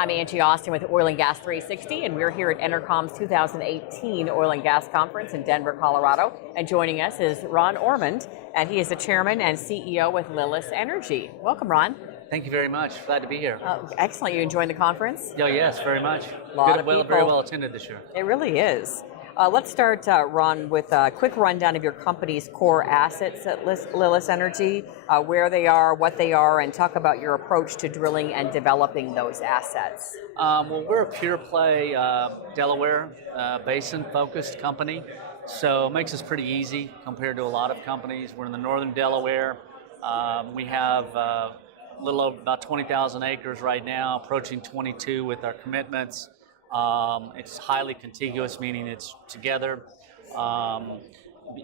I'm Angie Austin with Oil and Gas 360, and we're here at EnerCom's 2018 Oil and Gas Conference in Denver, Colorado. And joining us is Ron Ormand, and he is the chairman and CEO with Lilis Energy. Welcome, Ron. Thank you very much. Glad to be here. Excellent. You enjoying the conference? Oh, yes, very much. Very well attended this year. It really is. Let's start, Ron, with a quick rundown of your company's core assets at Lilis Energy, where they are, what they are, and talk about your approach to drilling and developing those assets. Well, we're a pure play Delaware basin-focused company, so it makes us pretty easy compared to a lot of companies. We're in the northern Delaware. We have a little over about 20,000 acres right now, approaching 22 with our commitments. It's highly contiguous, meaning it's together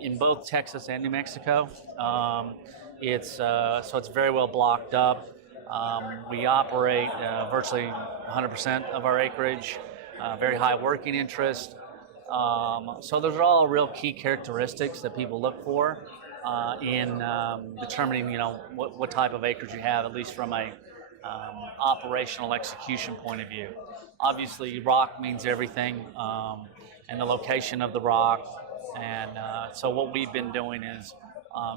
in both Texas and New Mexico. So it's very well blocked up. We operate virtually 100% of our acreage, very high working interest. So those are all real key characteristics that people look for in determining, what type of acreage you have, at least from a operational execution point of view. Obviously, rock means everything, and the location of the rock. And so what we've been doing is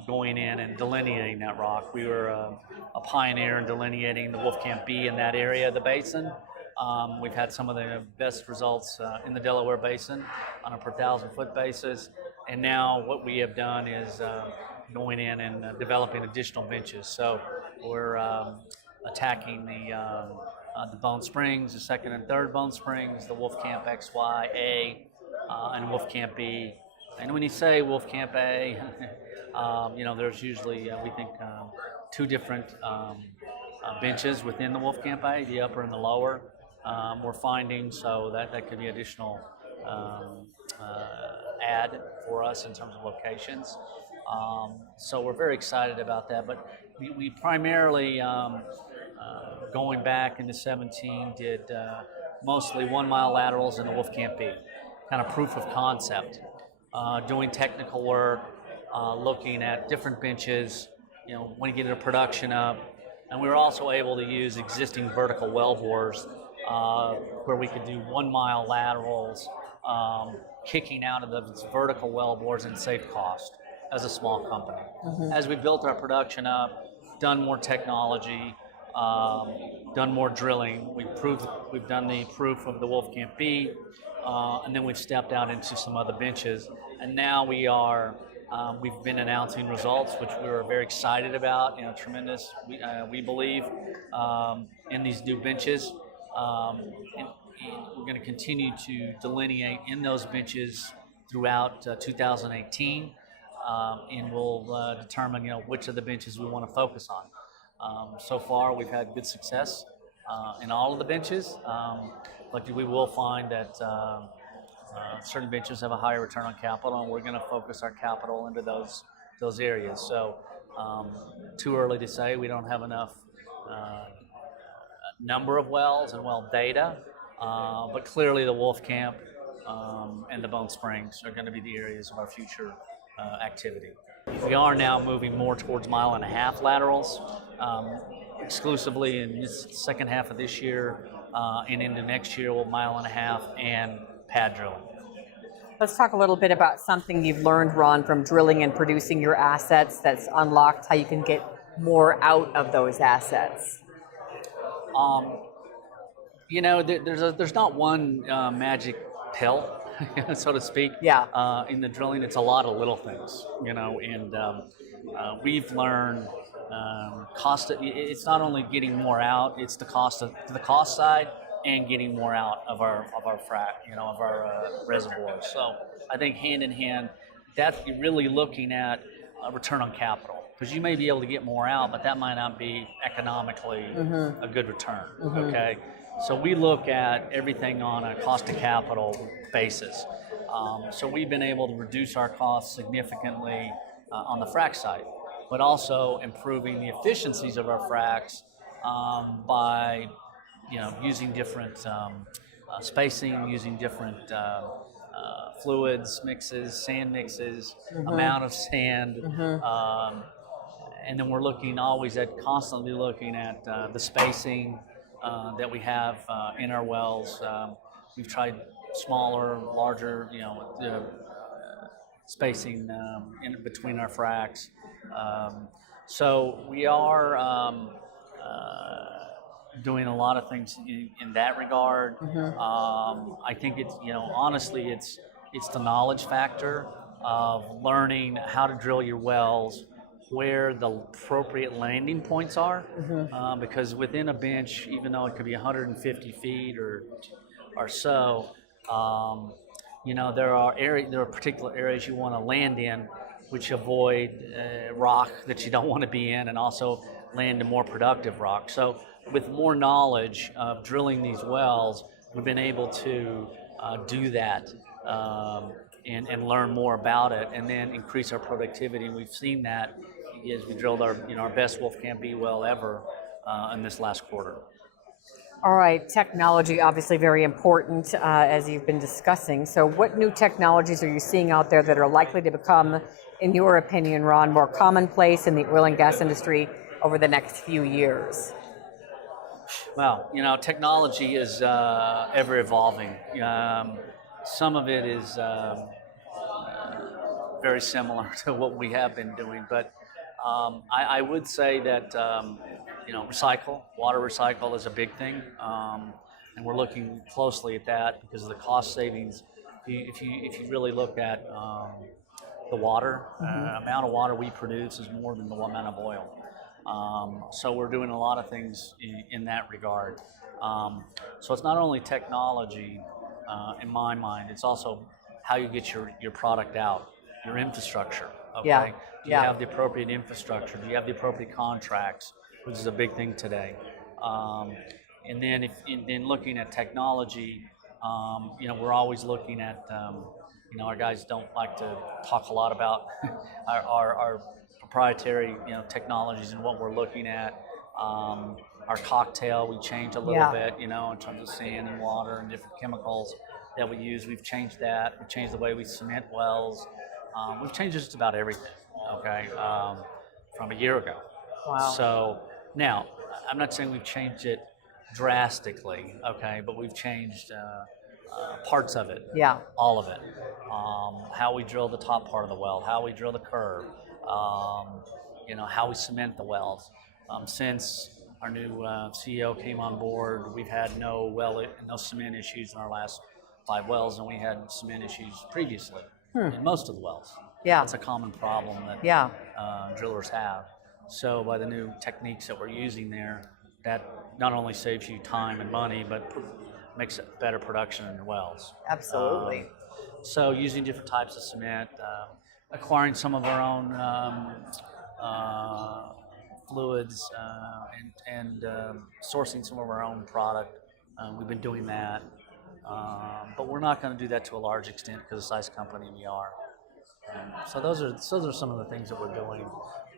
going in and delineating that rock. We were a pioneer in delineating the Wolfcamp B in that area of the basin. We've had some of the best results in the Delaware Basin on a per 1,000-foot basis. And now what we have done is going in and developing additional benches. So we're attacking the Bone Springs, the second and third Bone Springs, the Wolfcamp XY, A, and Wolfcamp B. And when you say Wolfcamp A, there's usually, we think, two different benches within the Wolfcamp A, the upper and the lower. We're finding, so that could be additional add for us in terms of locations. So we're very excited about that, but we primarily, going back into 17, did mostly 1 mile laterals in the Wolfcamp B, kind of proof of concept, doing technical work, looking at different benches, when you get into production up. And we were also able to use existing vertical well bores where we could do 1 mile laterals, kicking out of those vertical well bores and save cost as a small company. Mm-hmm. As we built our production up, done more technology, done more drilling, we've done the proof of the Wolfcamp B, and then we've stepped out into some other benches. And now we've been announcing results, which we were very excited about, tremendous, we believe, in these new benches. And we're going to continue to delineate in those benches throughout 2018, and we'll determine, which of the benches we want to focus on. So far, we've had good success in all of the benches, but we will find that certain benches have a higher return on capital, and we're going to focus our capital into those areas. So too early to say. We don't have enough number of wells and well data, but clearly the Wolfcamp and the Bone Springs are going to be the areas of our future activity. We are now moving more towards 1.5 mile laterals, exclusively in this second half of this year and into next year. We'll 1.5 miles and pad drilling. Let's talk a little bit about something you've learned, Ron, from drilling and producing your assets that's unlocked, how you can get more out of those assets. There's not one magic pill, so to speak. Yeah. In the drilling, it's a lot of little things, and we've learned cost. It's not only getting more out; it's the cost side and getting more out of our frac, of our reservoirs. So I think hand in hand, that's really looking at return on capital, because you may be able to get more out, but that might not be economically a good return. Mm-hmm. Okay. So we look at everything on a cost of capital basis. So we've been able to reduce our costs significantly on the frac side, but also improving the efficiencies of our fracs by using different spacing, using different fluids mixes, sand mixes, amount of sand, and then we're constantly looking at the spacing that we have in our wells. We've tried smaller, larger, spacing in between our fracs. So we are doing a lot of things in that regard. I think it's, honestly, it's the knowledge factor of learning how to drill your wells, where the appropriate landing points are, because within a bench, even though it could be 150 feet or so, there are particular areas you want to land in, which avoid rock that you don't want to be in, and also land in more productive rock. So with more knowledge of drilling these wells, we've been able to do that and learn more about it, and then increase our productivity. And we've seen that as we drilled our best Wolfcamp B well ever in this last quarter. All right, technology obviously very important as you've been discussing. So what new technologies are you seeing out there that are likely to become, in your opinion, Ron, more commonplace in the oil and gas industry over the next few years? Well, technology is ever evolving. Some of it is very similar to what we have been doing, but I would say that water recycle is a big thing, and we're looking closely at that because of the cost savings. If you really look at the water, amount of water we produce is more than the amount of oil. So we're doing a lot of things in that regard. So it's not only technology, in my mind, it's also how you get your product out, your infrastructure. Okay. Yeah. Do you have the appropriate infrastructure? Do you have the appropriate contracts, which is a big thing today? And then looking at technology, we're always looking at, our guys don't like to talk a lot about our proprietary, technologies and what we're looking at. Our cocktail, we changed a little bit, in terms of sand and water and different chemicals that we use. We've changed that. We've changed the way we cement wells. We've changed just about everything, okay, from a year ago. Wow. So now, I'm not saying we've changed it drastically, okay, but we've changed parts of it, all of it. How we drill the top part of the well, how we drill the curve, how we cement the wells. Since our new CEO came on board, we've had no cement issues in our last 5 wells, and we had cement issues previously in most of the wells. Yeah. It's a common problem that drillers have. So by the new techniques that we're using there, that not only saves you time and money, but makes it better production in your wells. Absolutely. So using different types of cement, acquiring some of our own fluids, and sourcing some of our own product. We've been doing that. But we're not going to do that to a large extent because of the size company we are. So those are some of the things that we're doing.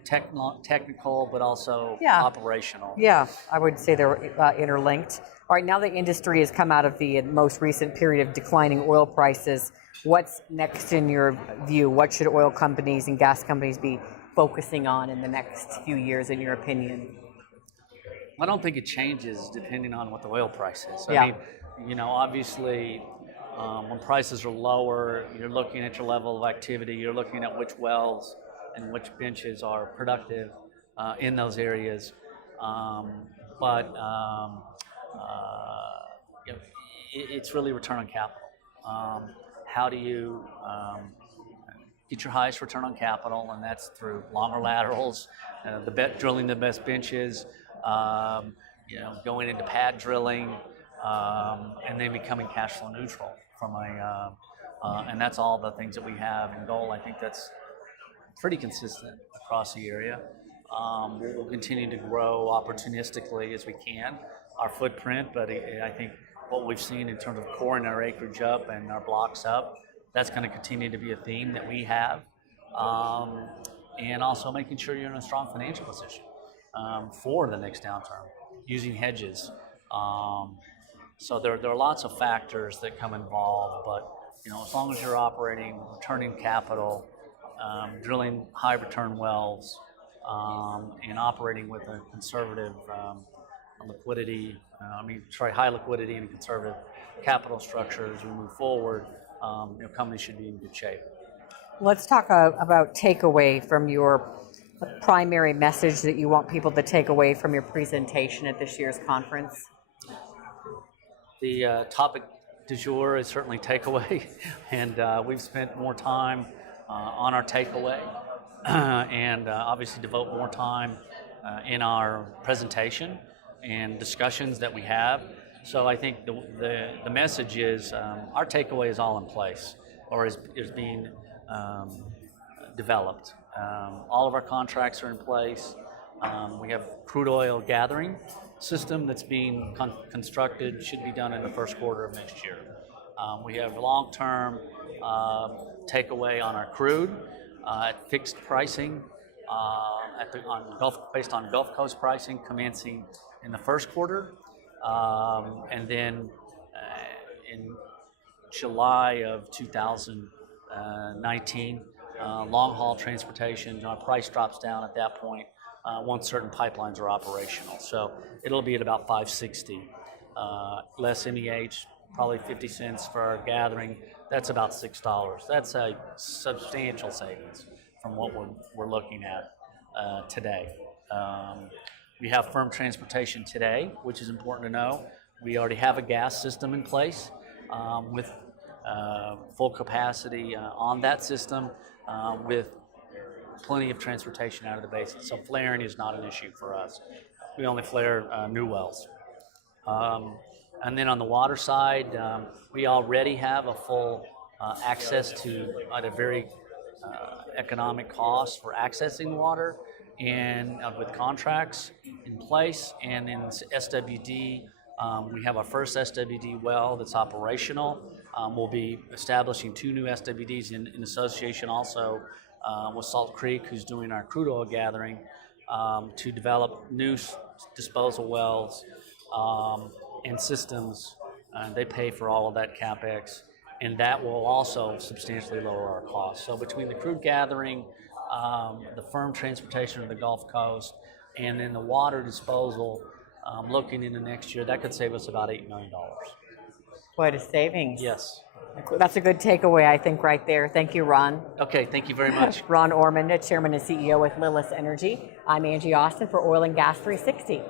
Technical, but also operational. Yeah, I would say they're interlinked. All right, now the industry has come out of the most recent period of declining oil prices. What's next in your view? What should oil companies and gas companies be focusing on in the next few years, in your opinion? I don't think it changes depending on what the oil price is. Yeah. I mean, obviously, when prices are lower, you're looking at your level of activity. You're looking at which wells and which benches are productive in those areas. It's really return on capital. How do you get your highest return on capital? And that's through longer laterals, drilling the best benches, going into pad drilling, and then becoming cash flow neutral from and that's all the things that we have in goal. I think that's pretty consistent across the area. We'll continue to grow opportunistically as we can, our footprint, but I think what we've seen in terms of coring our acreage up and our blocks up, that's going to continue to be a theme that we have. And also making sure you're in a strong financial position for the next downturn, using hedges. So there are lots of factors that come involved, but as long as you're operating, returning capital, drilling high return wells, and operating with a conservative liquidity, high liquidity and conservative capital structure as we move forward, companies should be in good shape. Let's talk about takeaway from your primary message that you want people to take away from your presentation at this year's conference. The topic du jour is certainly takeaway, and we've spent more time on our takeaway and obviously devote more time in our presentation and discussions that we have. So I think the message is our takeaway is all in place, or is being developed. All of our contracts are in place. We have crude oil gathering system that's being constructed, should be done in the first quarter of next year. We have long-term takeaway on our crude at fixed pricing based on Gulf Coast pricing commencing in the first quarter, and then in July of 2019, long-haul transportation, our price drops down at that point once certain pipelines are operational. So it'll be at about $5.60, less MEH, probably 50 cents for our gathering. That's about $6. That's a substantial savings from what we're looking at today. We have firm transportation today, which is important to know. We already have a gas system in place with full capacity on that system with plenty of transportation out of the basin. So flaring is not an issue for us. We only flare new wells. And then on the water side, we already have a full access to at a very economic cost for accessing water, and with contracts in place. And in SWD, we have our first SWD well that's operational. We'll be establishing 2 new SWDs in association also with Salt Creek, who's doing our crude oil gathering, to develop new disposal wells and systems. They pay for all of that CapEx, and that will also substantially lower our costs. So between the crude gathering, the firm transportation of the Gulf Coast, and then the water disposal, looking into next year, that could save us about $8 million. Quite a savings. Yes. That's a good takeaway, I think, right there. Thank you, Ron. Okay, thank you very much. Ron Ormand, Chairman and CEO with Lilis Energy. I'm Angie Austin for Oil and Gas 360.